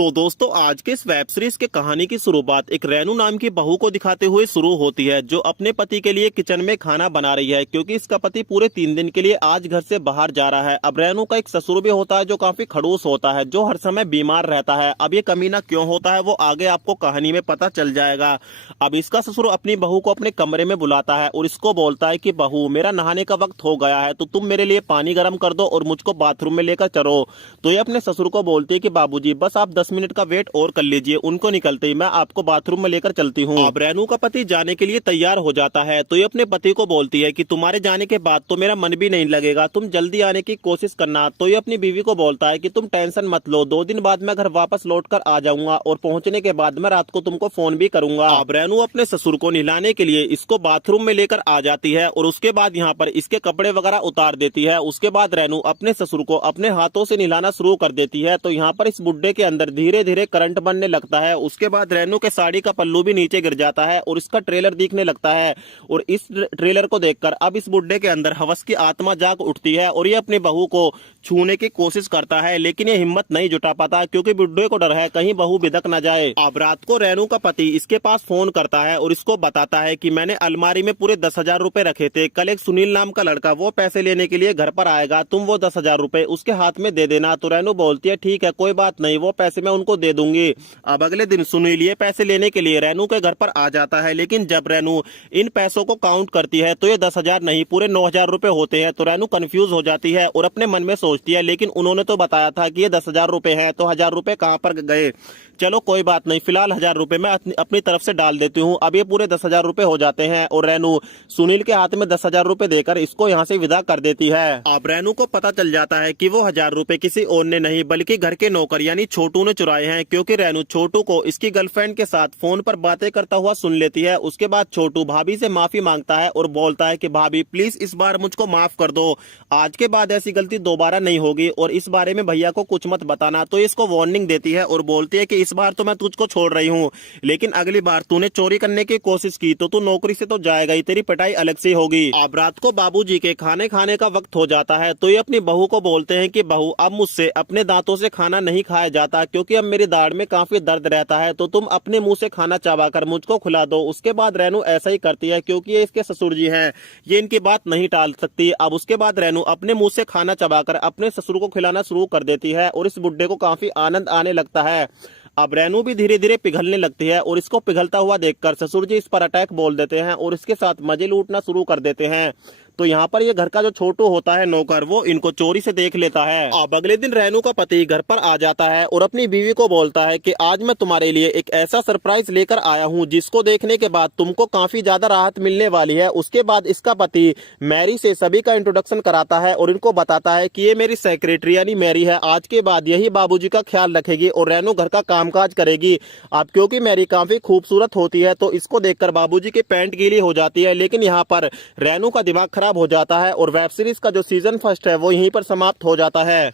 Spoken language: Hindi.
तो दोस्तों आज के इस वेब सीरीज के कहानी की शुरुआत एक रेनू नाम की बहू को दिखाते हुए शुरू होती है, जो अपने पति के लिए किचन में खाना बना रही है, क्योंकि इसका पति पूरे 3 दिन के लिए आज घर से बाहर जा रहा है। अब रेनू का एक ससुर भी होता है जो काफी खड़ूस होता है, जो हर समय बीमार रहता है। अब ये कमीना क्यों होता है वो आगे आपको कहानी में पता चल जाएगा। अब इसका ससुर अपनी बहू को अपने कमरे में बुलाता है और इसको बोलता है कि बहू, मेरा नहाने का वक्त हो गया है, तो तुम मेरे लिए पानी गर्म कर दो और मुझको बाथरूम में लेकर चलो। तो ये अपने ससुर को बोलती है कि बाबूजी बस आप 10 मिनट का वेट और कर लीजिए, उनको निकलते ही मैं आपको बाथरूम में लेकर चलती हूँ। अब रेनू का पति जाने के लिए तैयार हो जाता है, तो ये अपने पति को बोलती है कि तुम्हारे जाने के बाद तो मेरा मन भी नहीं लगेगा, तुम जल्दी आने की कोशिश करना। तो ये अपनी बीवी को बोलता है कि तुम टेंशन मत लो, 2 दिन बाद मैं घर वापस लौट कर आ जाऊंगा और पहुंचने के बाद मैं रात को तुमको फोन भी करूंगा। अब रेनू अपने ससुर को नहलाने के लिए इसको बाथरूम में लेकर आ जाती है और उसके बाद यहाँ पर इसके कपड़े वगैरह उतार देती है। उसके बाद रेनू अपने ससुर को अपने हाथों से नहलाना शुरू कर देती है। तो यहाँ पर इस बुड्ढे के अंदर धीरे धीरे करंट बनने लगता है। उसके बाद रेनू के साड़ी का पल्लू भी नीचे गिर जाता है और इसका ट्रेलर दिखने लगता है। और इस ट्रेलर को देखकर अब इस बुड्ढे के अंदर हवस की आत्मा जाग उठती है और ये अपनी बहू को छूने की कोशिश करता है, लेकिन ये हिम्मत नहीं जुटा पाता, क्योंकि बुड्ढे को डर है कहीं बहू बिदक न जाए। अब रात को रेनू का पति इसके पास फोन करता है और इसको बताता है कि मैंने अलमारी में पूरे 10,000 रुपए रखे थे, कल एक सुनील नाम का लड़का वो पैसे लेने के लिए घर पर आएगा, तुम वो 10,000 रुपए उसके हाथ में दे देना। तो रेनू बोलती है ठीक है, कोई बात नहीं, वो पैसे मैं उनको दे दूंगी। अब अगले दिन सुनील ये पैसे लेने के लिए रेनू के घर पर आ जाता है, लेकिन जब रेनू इन पैसों को काउंट करती है तो ये 10,000 नहीं पूरे 9,000 रुपए होते हैं। तो रेनू कंफ्यूज हो जाती है और अपने मन में सोचती है, लेकिन उन्होंने तो बताया था कि ये 10,000 रुपए हैं, तो 1,000 रुपए कहाँ पर गए। चलो कोई बात नहीं, फिलहाल 1,000 रुपए मैं अपनी तरफ से डाल देती हूँ। अब ये पूरे 10,000 रुपए हो जाते हैं और रेनू सुनील के हाथ में 10,000 रुपए देकर इसको यहाँ से विदा कर देती है। अब रेनू को पता चल जाता है कि वो 1,000 रुपए किसी और ने नहीं बल्कि घर के नौकर यानी छोटू ने चुराए हैं, क्योंकि रेनू छोटू को इसकी गर्लफ्रेंड के साथ फोन पर बातें करता हुआ सुन लेती है। उसके बाद छोटू भाभी से माफी मांगता है और बोलता है कि भाभी प्लीज इस बार मुझको माफ कर दो, आज के बाद ऐसी गलती दोबारा नहीं होगी और इस बारे में भैया को कुछ मत बताना। तो इसको वार्निंग देती है और बोलती है कि इस बार तो मैं तुझको छोड़ रही हूँ, लेकिन अगली बार तूने चोरी करने की कोशिश की तो तू नौकरी से तो जाएगा ही, तेरी पिटाई अलग से होगी। अब रात को बाबूजी के खाने खाने का वक्त हो जाता है, तो ये अपनी बहू को बोलते हैं कि बहू अब मुझसे अपने दांतों से खाना नहीं खाया जाता, क्योंकि अब मेरी दाढ़ में काफी दर्द रहता है, तो तुम अपने मुंह से खाना चबाकर मुझको खिला दो। उसके बाद रेनू ऐसा ही करती है, क्योंकि ये इसके ससुर जी हैं, ये इनकी बात नहीं टाल सकती। अब उसके बाद रेनू अपने मुंह से खाना चबाकर अपने ससुर को खिलाना शुरू कर देती है और इस बुड्ढे को काफी आनंद आने लगता है। अब रेनू भी धीरे धीरे पिघलने लगती है और इसको पिघलता हुआ देखकर ससुर जी इस पर अटैक बोल देते हैं और इसके साथ मजे लूटना शुरू कर देते हैं। तो यहाँ पर ये घर का जो छोटू होता है नौकर, वो इनको चोरी से देख लेता है। अब अगले दिन रेनू का पति घर पर आ जाता है और अपनी बीवी को बोलता है कि आज मैं तुम्हारे लिए एक ऐसा सरप्राइज लेकर आया हूँ जिसको देखने के बाद तुमको काफी ज्यादा राहत मिलने वाली है। उसके बाद इसका पति मैरी से सभी का इंट्रोडक्शन कराता है और इनको बताता है कि ये मेरी सेक्रेटरी यानी मैरी है, आज के बाद यही बाबूजी का ख्याल रखेगी और रेनू घर का कामकाज करेगी। अब क्योंकि मैरी काफी खूबसूरत होती है तो इसको देखकर बाबूजी की पैंट गीली हो जाती है, लेकिन यहाँ पर रेनू का दिमाग खराब हो जाता है और वेब सीरीज का जो सीजन 1 है वो यहीं पर समाप्त हो जाता है।